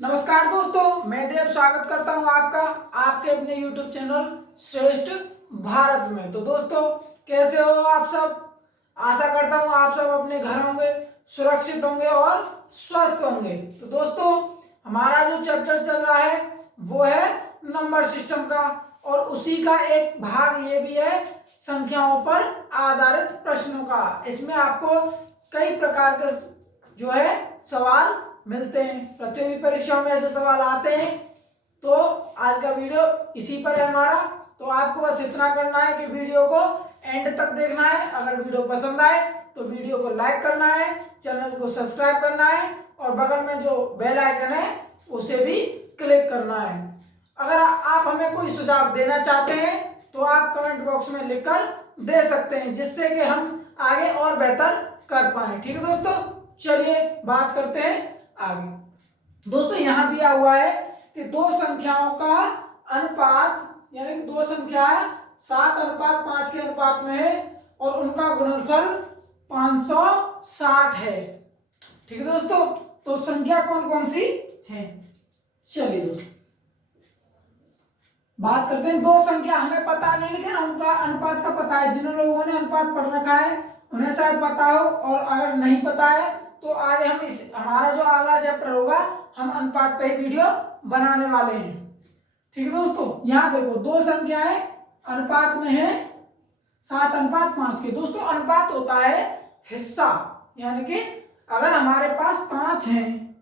नमस्कार दोस्तों, मैं देव स्वागत करता हूं आपका आपके अपने YouTube चैनल श्रेष्ठ भारत में। तो दोस्तों, कैसे हो आप सब? आशा करता हूं आप सब अपने घर होंगे, सुरक्षित होंगे और स्वस्थ होंगे। तो दोस्तों, हमारा जो चैप्टर चल रहा है वो है नंबर सिस्टम का, और उसी का एक भाग ये भी है संख्याओं पर आधारित प्रश्नों का। इसमें आपको कई प्रकार के जो है सवाल मिलते हैं, प्रतियोगी परीक्षाओं में ऐसे सवाल आते हैं। तो आज का वीडियो इसी पर है हमारा। तो आपको बस इतना करना है कि वीडियो को एंड तक देखना है। अगर वीडियो पसंद आए तो वीडियो को लाइक करना है, चैनल को सब्सक्राइब करना है और बगल में जो बेल आइकन है उसे भी क्लिक करना है। अगर आप हमें कोई सुझाव देना चाहते हैं तो आप कमेंट बॉक्स में लिखकर दे सकते हैं, जिससे कि हम आगे और बेहतर कर पाए। ठीक है दोस्तों, चलिए बात करते हैं आगे। दोस्तों, यहां दिया हुआ है कि दो संख्याओं का अनुपात, यानी कि दो संख्या 7:5 के अनुपात में है और उनका गुणनफल 560 है। ठीक है दोस्तों, तो संख्या कौन कौन सी है? चलिए दोस्तों बात करते हैं। दो संख्या हमें पता नहीं, लेकिन उनका अनुपात का पता है। जिन लोगों ने अनुपात पढ़ रखा है उन्हें शायद पता हो, और अगर नहीं पता है तो आगे हम हमारा जो अगला चैप्टर होगा हम अनुपात पे वीडियो बनाने वाले हैं। ठीक है दोस्तों, यहाँ देखो दो संख्याएं अनुपात में है 7:5 के। दोस्तों, अनुपात होता है हिस्सा, यानी कि अगर हमारे पास 5 हैं,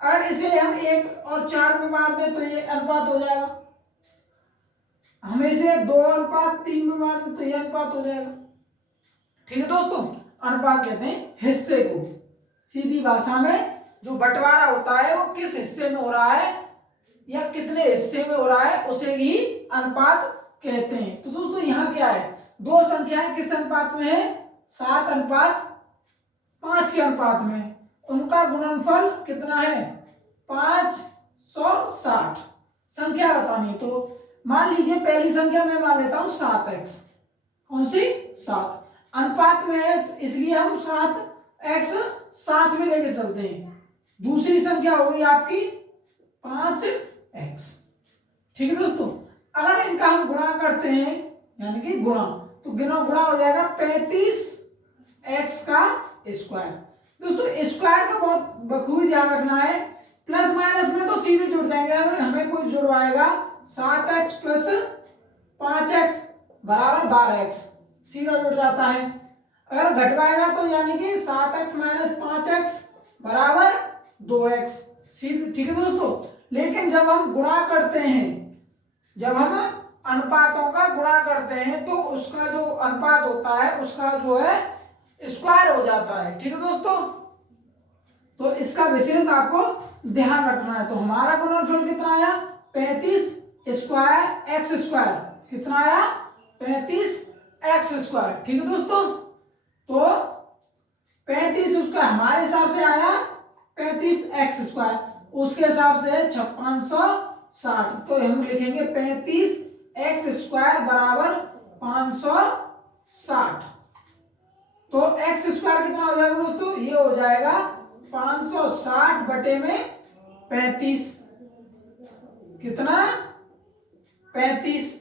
अगर इसे हम 1 और 4 में बांट दें तो ये अनुपात हो जाएगा। हम इसे 2:3 में बांट दें तो ये अनुपात हो जाएगा। ठीक है दोस्तों, अनुपात कहते हैं हिस्से को। सीधी भाषा में जो बंटवारा होता है वो किस हिस्से में हो रहा है या कितने हिस्से में हो रहा है उसे ही अनुपात कहते हैं। तो दोस्तों, यहाँ क्या है, दो संख्याएं किस अनुपात में है? 7:5 के अनुपात में। उनका गुणनफल कितना है? 560। संख्या बतानी है तो मान लीजिए पहली संख्या मैं मान लेता हूं 7x। कौन सी? 7। अनुपात में है इसलिए हम 7x साथ में लेके चलते हैं। दूसरी संख्या हो गई आपकी 5x। ठीक है दोस्तों, अगर इनका हम गुणा करते हैं, यानी कि गुणा, तो गुणा हो जाएगा 35x का स्क्वायर। दोस्तों, स्क्वायर का बहुत बखूबी ध्यान रखना है। प्लस माइनस में तो सीधे जुड़ जाएंगे। अगर हमें कोई जुड़वाएगा 7x प्लस 5x बराबर 12x, सीधा जुड़ जाता है। अगर घटवाएगा तो यानी कि 7x माइनस 5x बराबर 2x, सीधे। ठीक है दोस्तों, लेकिन जब हम गुणा करते हैं, जब हम अनुपातों का गुणा करते हैं तो उसका जो अनुपात होता है उसका जो है स्क्वायर हो जाता है। ठीक है दोस्तों, तो इसका विशेष आपको ध्यान रखना है। तो हमारा गुणनफल कितना आया? 35 स्क्वायर एक्स स्क्वायर। कितना आया? 35 एक्स स्क्वायर। ठीक है दोस्तों, तो 35 स्क्वायर हमारे हिसाब से आया 35 एक्स स्क्वायर, उसके हिसाब से है 5660। तो हम लिखेंगे 35 एक्स स्क्वायर बराबर 560। तो एक्स स्क्वायर कितना हो जाएगा दोस्तों? ये हो जाएगा 560 बटे में 35। कितना? 35।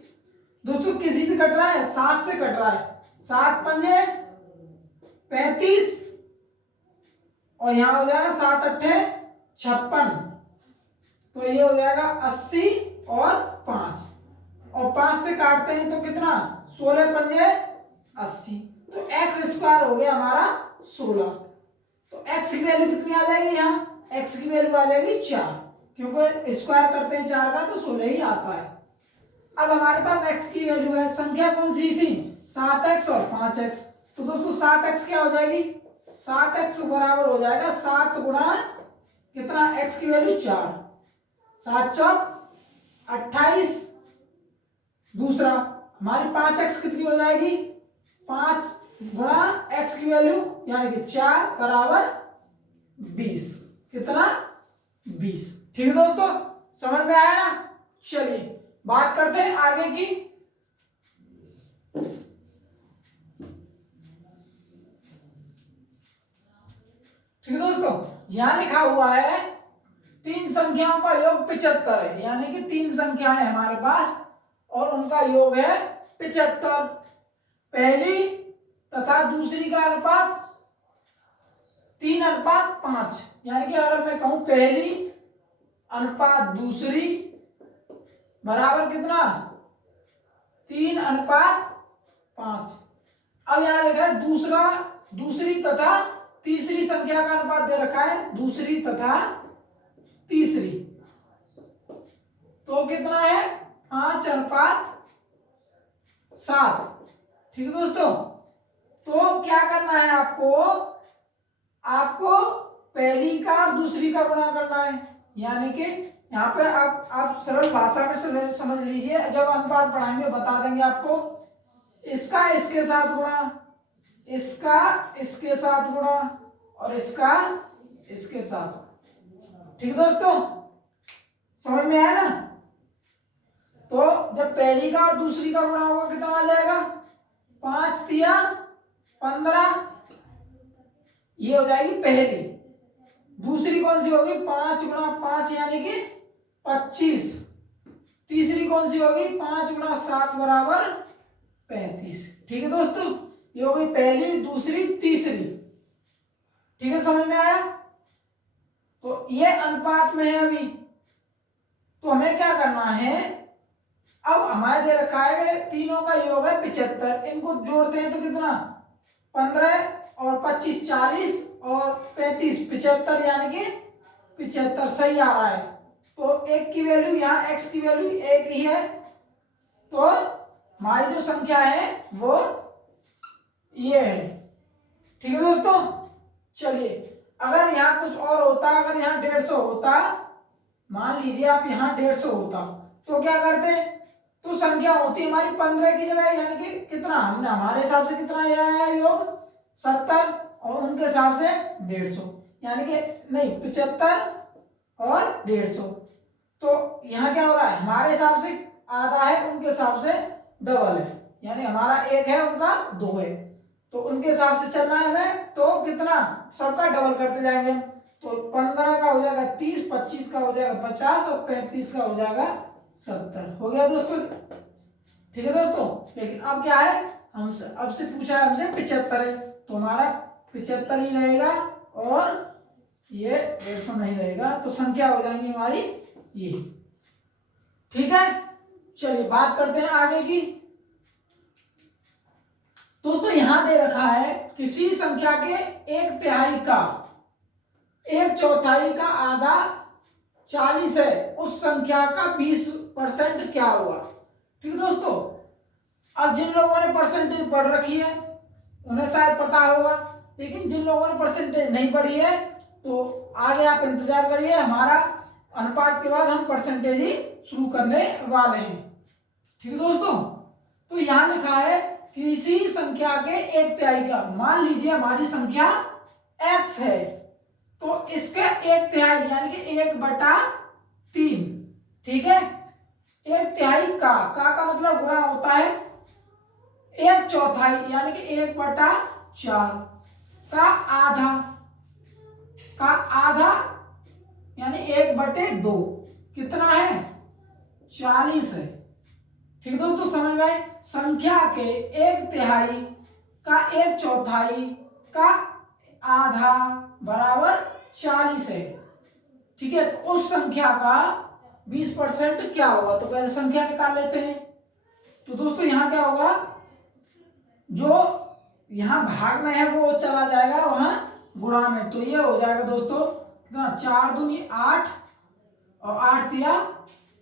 दोस्तों, किसी से कट रहा है? 7 से कट रहा है। 7 पंजे 35 और यहां हो जाएगा 7 अट्ठे 56। तो ये हो जाएगा 80 और 5, और 5 से काटते हैं तो कितना? 16 पंजे 80। तो एक्स स्क्वायर हो गया हमारा 16। तो एक्स की वैल्यू कितनी आ जाएगी? यहाँ एक्स की वैल्यू आ जाएगी 4, क्योंकि स्क्वायर करते हैं 4 का तो 16 ही आता है। अब हमारे पास x की वैल्यू है, संख्या कौन सी थी? 7x और 5x। तो दोस्तों 7x क्या हो जाएगी? 7x बराबर हो जाएगा 7 गुणा कितना? x की वैल्यू 4, 7 चौक 28। दूसरा हमारी 5x कितनी हो जाएगी? 5 गुणा x की वैल्यू यानी कि 4 बराबर 20। कितना? 20। ठीक है दोस्तों, समझ में आया ना? चलिए बात करते हैं आगे की। ठीक है दोस्तों, यहां लिखा हुआ है तीन संख्याओं का योग 75 है, यानी कि तीन संख्याएं हमारे पास और उनका योग है 75। पहली तथा दूसरी का अनुपात 3:5, यानी कि अगर मैं कहूं पहली अनुपात दूसरी बराबर कितना 3:5। अब यहां लिखा है दूसरी तथा तीसरी संख्या का अनुपात दे रखा है, दूसरी तथा तीसरी, तो कितना है 5:7। ठीक है दोस्तों, तो क्या करना है आपको पहली का और दूसरी का गुणा करना है, यानी कि यहाँ पे आप सरल भाषा में समझ लीजिए, जब अनुपात पढ़ाएंगे बता देंगे आपको। इसका इसके साथ गुणा, इसका इसके साथ गुणा और इसका इसके साथ। ठीक दोस्तों, समझ में आया ना? तो जब पहली का और दूसरी का गुणा होगा कितना आ जाएगा 5×3=15, ये हो जाएगी पहली। दूसरी कौन सी होगी 5×5 यानी कि 25। तीसरी कौन सी होगी 5×7 बराबर 35। ठीक है दोस्तों, ये हो गई पहली, दूसरी, तीसरी। ठीक है, समझ में आया? तो ये अनुपात में है अभी, तो हमें क्या करना है, अब हमारे दे रखा है तीनों का योग है 75, इनको जोड़ते हैं तो कितना 15 और 25 40 और 35 75, यानी कि 75 सही आ रहा है। तो एक की वैल्यू यहाँ x की वैल्यू एक ही है, तो हमारी जो संख्या है वो ये है। ठीक है दोस्तों, चलिए अगर यहाँ कुछ और होता, अगर यहाँ 150 होता, मान लीजिए आप यहाँ 150 होता, तो क्या करते, तो संख्या होती हमारी 15 की जगह, यानी कि कितना हमने हमारे हिसाब से कितना आया योग 70 और उनके हिसाब से 150, यानी कि नहीं 75 और 150। तो यहाँ क्या हो रहा है, हमारे हिसाब से आधा है, उनके हिसाब से डबल है, यानी हमारा 1 है उनका 2 है, तो उनके हिसाब से चलना है हमें, तो कितना सबका डबल करते जाएंगे। तो 15 का हो जाएगा 30, 25 का हो जाएगा 50 और 35 का हो जाएगा 70। हो गया दोस्तों? ठीक है दोस्तों, लेकिन अब क्या है, हमसे अब से पूछा है हमसे 75 है, तो हमारा 75 ही रहेगा और ये 150 नहीं रहेगा, तो संख्या हो जाएंगी हमारी ये। ठीक है, चलिए बात करते हैं आगे की। दोस्तों यहां दे रखा है किसी संख्या के 1/3 का 1/4 का आधा 40 है, उस संख्या का 20% क्या हुआ। ठीक है दोस्तों, अब जिन लोगों ने परसेंटेज पढ़ रखी है उन्हें शायद पता होगा, लेकिन जिन लोगों ने परसेंटेज नहीं पढ़ी है तो आगे आप इंतजार करिए, हमारा अनुपात के बाद हम परसेंटेज ही शुरू करने वाले हैं। ठीक है दोस्तों, तो यहां लिखा है किसी संख्या के 1/3 का, मान लीजिए हमारी संख्या x है, तो इसके 1/3 यानी कि 1/3। ठीक है, 1/3 का मतलब गुणा होता है 1/4 यानी कि 1/4 का आधा यानी 1/2 कितना है 40 है। ठीक है दोस्तों, समझ में आए? संख्या के 1/3 का 1/4 का आधा बराबर 40 है। ठीक है, तो उस संख्या का 20% क्या होगा, तो पहले संख्या निकाल लेते हैं। तो दोस्तों यहाँ क्या होगा, जो यहाँ भाग में है वो चला जाएगा वहां गुणा में, तो ये हो जाएगा दोस्तों कितना 4 दूनी 8 और 8 तिया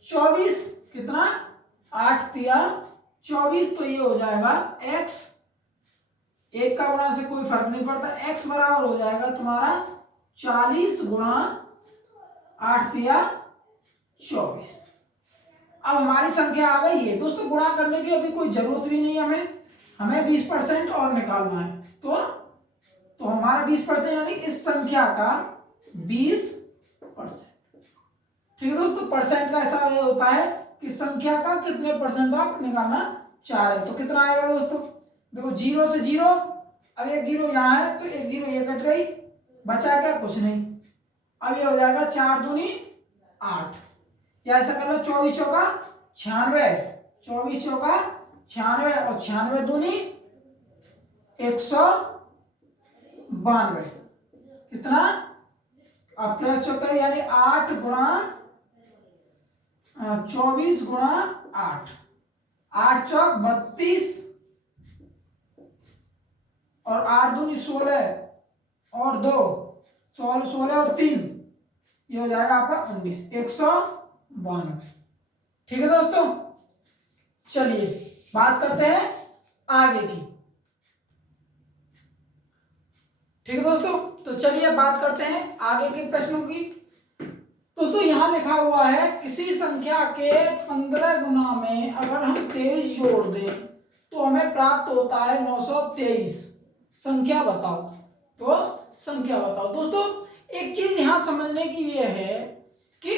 24, कितना 8 तिया 24, तो ये हो जाएगा x, एक का गुणा से कोई फर्क नहीं पड़ता, x बराबर हो जाएगा तुम्हारा 40 गुणा 8 तिया 24। अब हमारी संख्या आ गई है दोस्तों, गुणा करने की अभी कोई जरूरत भी नहीं है हमें 20% और निकालना है, तो हमारा 20% यानी इस संख्या का 20%। ठीक है दोस्तों, परसेंट का हिसाब ये होता है कि संख्या का कितने परसेंट आप निकालना चाह रहे हैं। तो कितना आएगा दोस्तों, देखो 0 से 0, अब एक 0 यहाँ है तो एक 0 ये कट गई, बचा क्या कुछ नहीं। अब ये हो जाएगा 4 दूनी 8, या ऐसा कर लो 24 चौका 96, 24 चौका 96 और 96 दूनी 192, कितना? अब प्लस चौका यानी 8 गुणा 24 गुणा 8, 8 चौक 32 और 8 दूनी 16 और 2 16 और 3, ये हो जाएगा आपका 19, 192। ठीक है दोस्तों, चलिए बात करते हैं आगे की। ठीक है दोस्तों, तो चलिए बात करते हैं आगे के प्रश्नों की। दोस्तों यहां लिखा हुआ है किसी संख्या के 15 गुना में अगर हम 23 जोड़ दें तो हमें प्राप्त होता है 923। संख्या बताओ। तो संख्या बताओ। दोस्तों एक चीज यहां समझने की ये है कि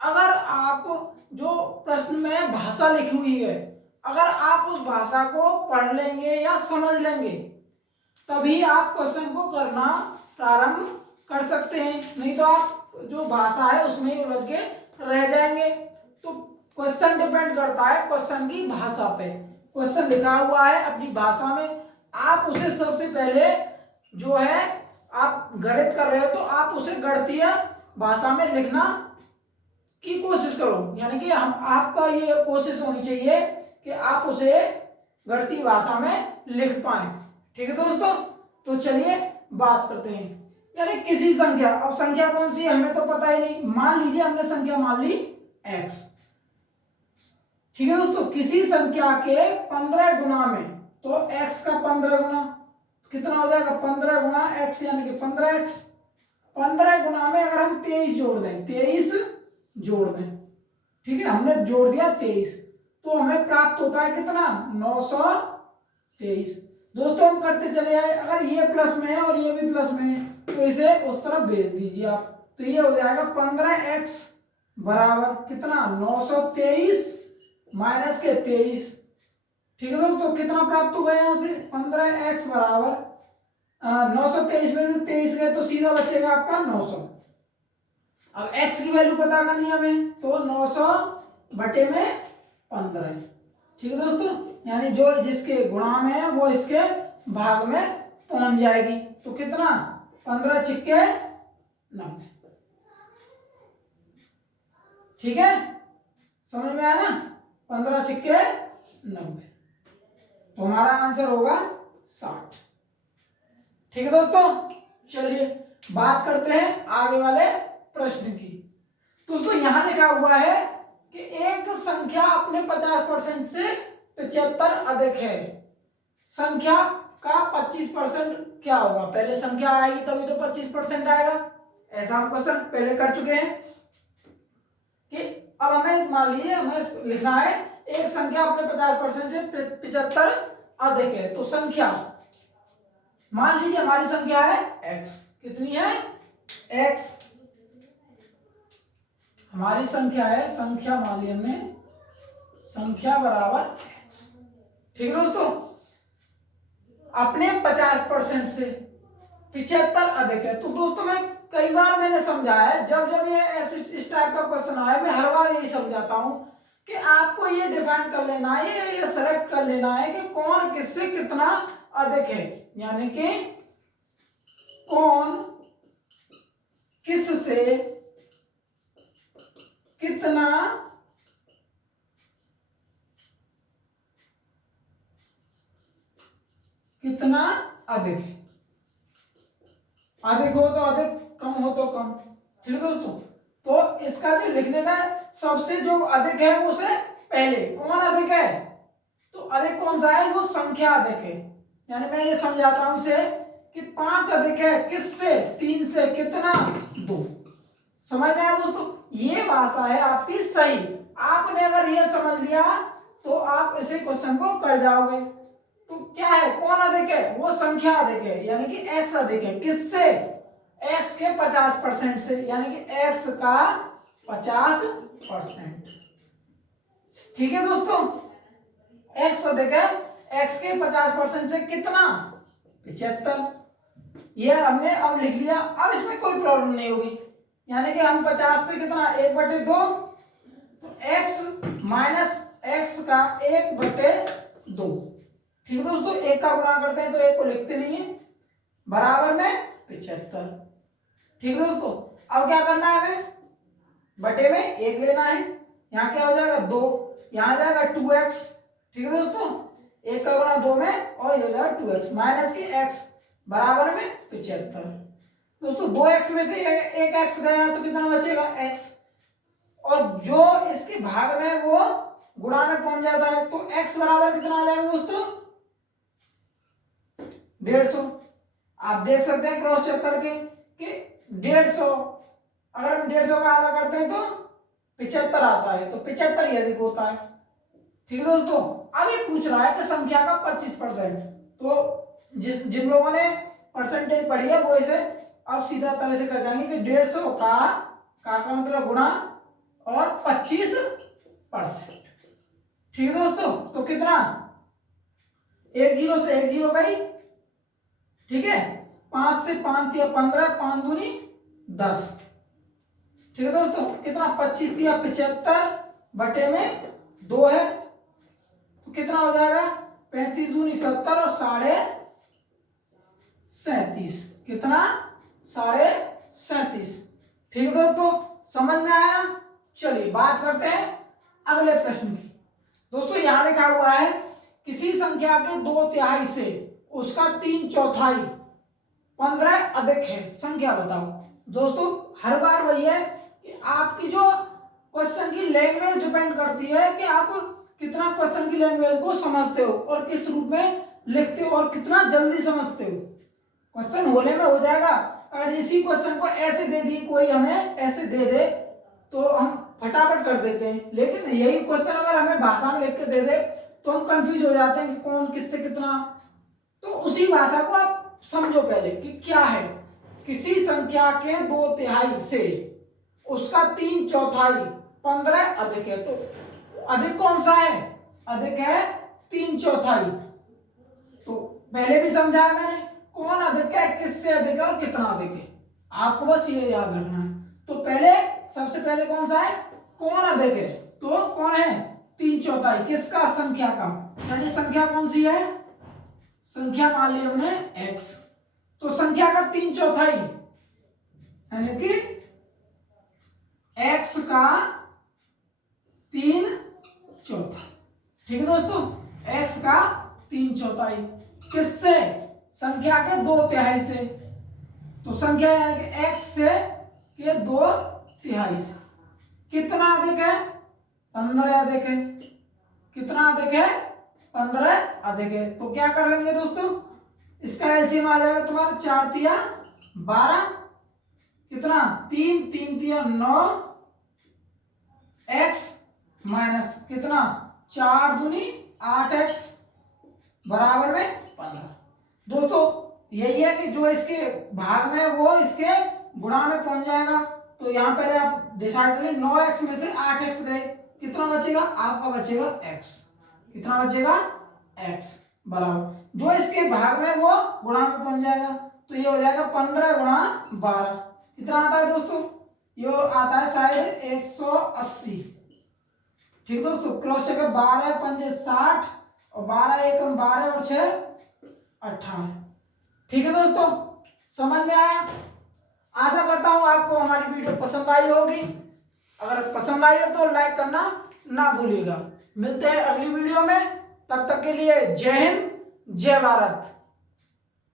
अगर आप जो प्रश्न में भाषा लिखी हुई है, अगर आप उस भाषा को पढ़ लेंगे या समझ लेंगे तभी आप क्वेश्चन को करना प्रारंभ कर सकते हैं, नहीं तो आप जो भाषा है उसमें ही उलझ के रह जाएंगे। तो क्वेश्चन डिपेंड करता है क्वेश्चन की भाषा पे। क्वेश्चन लिखा हुआ है अपनी भाषा में, आप उसे सबसे पहले जो है आप गणित कर रहे हो तो आप उसे गणितीय भाषा में लिखना की कोशिश करो, यानी कि हम आपका ये कोशिश होनी चाहिए कि आप उसे गणितीय भाषा में लिख पाए। ठीक है दोस्तों, तो चलिए बात करते हैं। यानी किसी संख्या, अब संख्या कौन सी है हमें तो पता ही नहीं, मान लीजिए हमने संख्या मान ली x। ठीक है दोस्तों, किसी संख्या के 15 गुना में, तो x का 15 गुना कितना हो जाएगा? 15 गुना x यानी कि 15x। 15 गुना में अगर हम 23 जोड़ दें, 23 जोड़ दें, ठीक है, हमने जोड़ दिया 23, तो हमें प्राप्त होता है कितना? 923। दोस्तों हम करते चले आए, अगर ये प्लस में है और ये भी प्लस में है तो इसे उस तरफ भेज दीजिए आप, तो ये हो जाएगा 15x बराबर कितना? 923 माइनस के 23। ठीक है दोस्तों, कितना प्राप्त होगा यहां से? 15x बराबर 923 में से 23 गए तो सीधा बचेगा आपका 900। अब x की वैल्यू पता करनी है हमें, तो 900 बटे में 15। ठीक है दोस्तों, यानी जो जिसके गुणा में है वो इसके भाग में पहुंच जाएगी। तो कितना? 15 छिक्के 90। ठीक है, समझ में आया ना? 15 छिक्के 90, तो हमारा आंसर होगा 60। ठीक है दोस्तों, चलिए बात करते हैं आगे वाले प्रश्न की। दोस्तों यहां लिखा हुआ है कि एक संख्या अपने 50% से 75 अधिक है, संख्या का 25% क्या होगा? पहले संख्या आएगी तभी तो 25% आएगा। ऐसा हम क्वेश्चन पहले कर चुके हैं कि अब हमें मान लीजिए हमें लिखना है एक संख्या अपने 50% से 75 अधिक है, तो संख्या मान लीजिए हमारी संख्या है x। कितनी है? x हमारी संख्या है, संख्या मान ली हमने, संख्या बराबर x। ठीक है दोस्तों, अपने 50% से 75 अधिक है। तो दोस्तों मैं कई बार मैंने समझाया है, जब जब ये ऐसे इस टाइप का क्वेश्चन आया मैं हर बार यही समझाता हूं कि आपको ये डिफाइन कर लेना है, ये सेलेक्ट कर लेना है कि कौन किससे कितना अधिक है, यानी कि कौन किससे कितना कितना अधिक है। अधिक हो तो अधिक, कम हो तो कम। ठीक है दोस्तों, तो इसका जो लिखने का सबसे जो अधिक है वो से पहले कौन अधिक है, तो अधिक कौन सा है? वो संख्या अधिक है। यानी मैं ये समझाता हूं इसे कि 5 अधिक है किससे? 3 से। कितना? 2। समझ में आया दोस्तों? ये भाषा है आपकी सही। आपने अगर ये समझ लिया तो आप इसे क्वेश्चन को कर जाओगे। तो क्या है? कौन अधिक है? वो संख्या अधिक है, यानी कि x अधिक है। किससे? x के 50% से, यानी कि x का 50%। ठीक है दोस्तों, x अधिक है, x के 50% से कितना? 75। ये हमने अब लिख लिया। अब इसमें कोई प्रॉब्लम नहीं होगी, यानी कि हम 50 से कितना 1/2, तो x माइनस एक्स का 1/2। ठीक है दोस्तों, एक का गुणा करते हैं तो एक को लिखते नहीं है, बराबर में 75। ठीक है दोस्तों, अब क्या करना है हमें, बटे में 1 लेना है, यहाँ क्या हो जाएगा 2, यहाँ जाएगा 2x। ठीक है दोस्तों, 1 का गुणा 2 में और ये हो जाएगा 2x माइनस की x बराबर में 75। दोस्तों 2x में से एक x गया तो कितना बचेगा x, और जो इसके भाग में वो गुणा में पहुंच जाता है तो x बराबर कितना आ जाएगा दोस्तों 150। आप देख सकते हैं क्रॉस चेक करके कि 150, अगर हम 150 का आधा करते हैं तो 75 आता है, तो 75 ही अधिक होता है। ठीक है दोस्तों, अब ये पूछ रहा है कि संख्या का 25%, तो जिन लोगों ने परसेंटेज पढ़ी है वो इसे अब सीधा तरह से कर जाएंगे कि 150 का मतलब गुणा और 25%। ठीक है दोस्तों, तो कितना, 1 0 से 1 0 गई, ठीक है, 5 से 5 दिया 15, 5 दूनी 10। ठीक है दोस्तों, कितना 25 दिया 75 बटे में 2 है, तो कितना हो जाएगा 35 दूनी 70 और 37.5, कितना 37.5। ठीक है दोस्तों, समझ में आया। चलिए बात करते हैं अगले प्रश्न की। दोस्तों यहां लिखा हुआ है किसी संख्या के 2/3 से उसका 3/4 15 अधिक है, संख्या बताओ। दोस्तों हर बार वही है कि आपकी जो क्वेश्चन की लैंग्वेज डिपेंड करती है कि आप कितना क्वेश्चन की लैंग्वेज को समझते हो और किस रूप में लिखते हो और कितना जल्दी समझते हो। क्वेश्चन होने में हो जाएगा, अगर इसी क्वेश्चन को ऐसे दे दी, कोई हमें ऐसे दे दे तो हम फटाफट कर देते हैं, लेकिन यही क्वेश्चन अगर हमें भाषा में लिख के दे दे तो हम कंफ्यूज हो जाते हैं कि कौन किससे कितना। तो उसी भाषा को आप समझो पहले कि क्या है, किसी संख्या के 2/3 से उसका 3/4 15 अधिक है, तो अधिक कौन सा है, अधिक है 3/4। तो पहले भी समझाया मैंने कौन अधिक है, किससे अधिक है और कितना अधिक है, आपको बस ये याद रखना है। तो पहले सबसे पहले कौन सा है, कौन अधिक है, तो कौन है 3/4, किसका, संख्या का, यानी संख्या कौन सी है, संख्या मान ली हमने x, तो संख्या का 3/4 यानी कि x का 3/4। ठीक है दोस्तों, x का 3/4 किससे, संख्या के 2/3 से, तो संख्या यानी कि x से के 2/3 से कितना अधिक है, 15 अधिक है, कितना अधिक है 15 अधिक है। तो क्या कर लेंगे दोस्तों, इसका एलसीएम आ जाएगा तुम्हारा 4 तिया 12, कितना 3 3 तिया 9 x माइनस कितना 4 दूनी 8x बराबर में 15। दोस्तों यही है कि जो इसके भाग में वो इसके गुणा में पहुंच जाएगा, तो यहाँ पहले आप डिसाइड करिए 9x में से 8x गए, कितना बचेगा आपका, बचेगा x, कितना बचेगा x बराबर जो इसके भाग में वो गुणा में पहुंच जाएगा, तो ये हो जाएगा 15 गुणा 12, कितना आता है दोस्तों, ये आता है शायद 180। ठीक दोस्तों, क्रॉस चेक 12 5 60 और 12 1 12 और 6 18। ठीक है दोस्तों, समझ में आया। आशा करता हूं आपको हमारी वीडियो पसंद आई होगी, अगर पसंद आई हो तो लाइक करना ना भूलिएगा। मिलते हैं अगली वीडियो में, तब तक के लिए जय हिंद जय भारत।